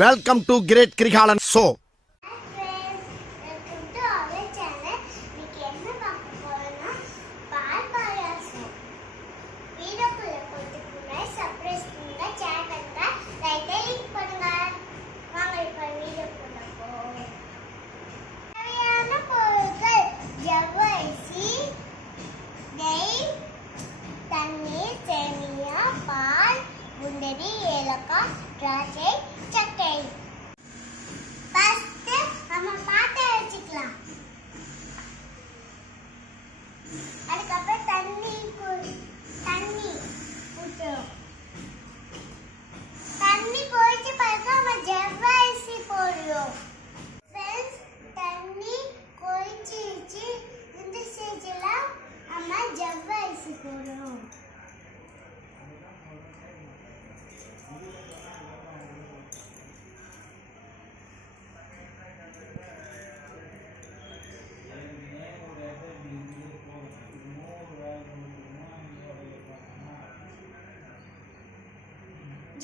Welcome to great Kirikalan show. திராட்சை சக்கை first நம்ம பாட்டை வச்சுக்கலாம். அதுக்கப்புறம் தண்ணி ஊற்றுறோம். தண்ணி கொதிச்சு பிறகு நம்ம ஜவ்வரிசி போடுறோம். ஃப்ரெண்ட்ஸ், தண்ணி கொதிச்சிருச்சு. இந்த ஸ்டேஜில் நம்ம ஜவ்வரிசி போடுறோம்.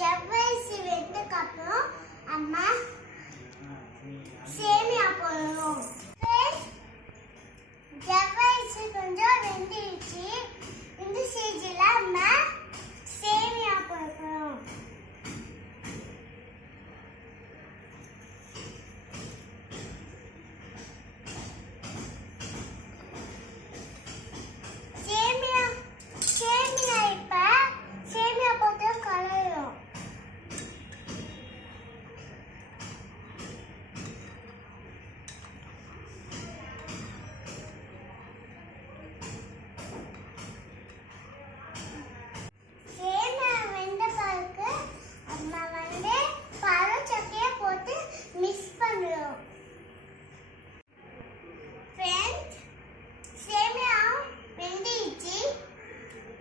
ஜவ்வரிசி வெந்ததுக்கப்புறம் அம்மா சேமியா போடணும். ஜவ்வரிசி கொஞ்சம் வெந்துடுச்சு. இந்த ஸ்டேஜில் அம்மா சேமியா போடணும். சேமியா போட்டு கலரும். சேமியா வெந்த பிறகு அம்மா பழ சக்கையை போட்டு மிக்ஸ் பண்ணுறோம். ஃப்ரெண்ட்ஸ், சேமியா வெந்துடுச்சு.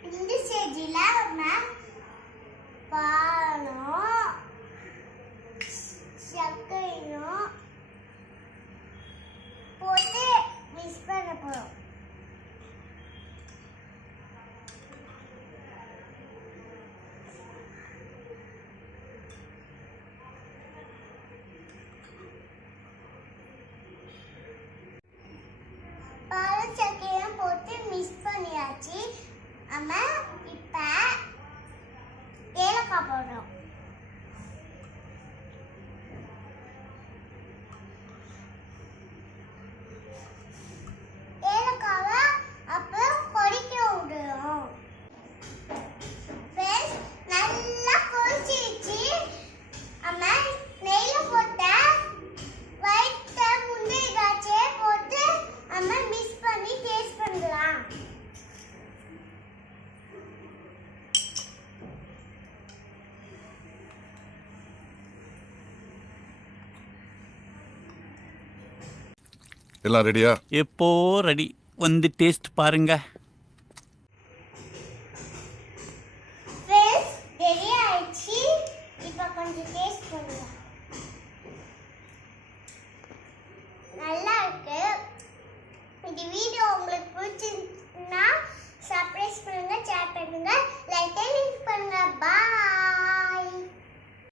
இந்த ஸ்டேஜில் நம்ம பாலும் சர்க்கரையும் போட்டு மிக்ஸ் பண்ண போகிறோம். பாலும் சர்க்கரையும் போட்டு மிக்ஸ் பண்ணியாச்சு. நம்ம இப்போ ஏலக்காய் போடுறோம். ஏலக்காவை அப்புறம் கொதிக்க விடுறோம். நல்லா கொதிச்சிருச்சு. நம்ம நெய்யில் போட்ட வைத்த முந்திரி திராட்சையை போட்டு நம்ம மிக்ஸ் பண்ணி டேஸ்ட் பண்ணலாம். எல்லாம் ரெடியா? எப்போ ரெடி. வந்து டேஸ்ட் பாருங்க. ஃப்ரெண்ட்ஸ், ரெடி ஆயிடுச்சு. இப்போ கொஞ்சம் டேஸ்ட் பண்ணலாம். நல்லா இருக்கு. இந்த வீடியோ உங்களுக்கு பிடிச்சிருந்தா சப்ஸ்கிரைப் பண்ணுங்க, ஷேர் பண்ணுங்க.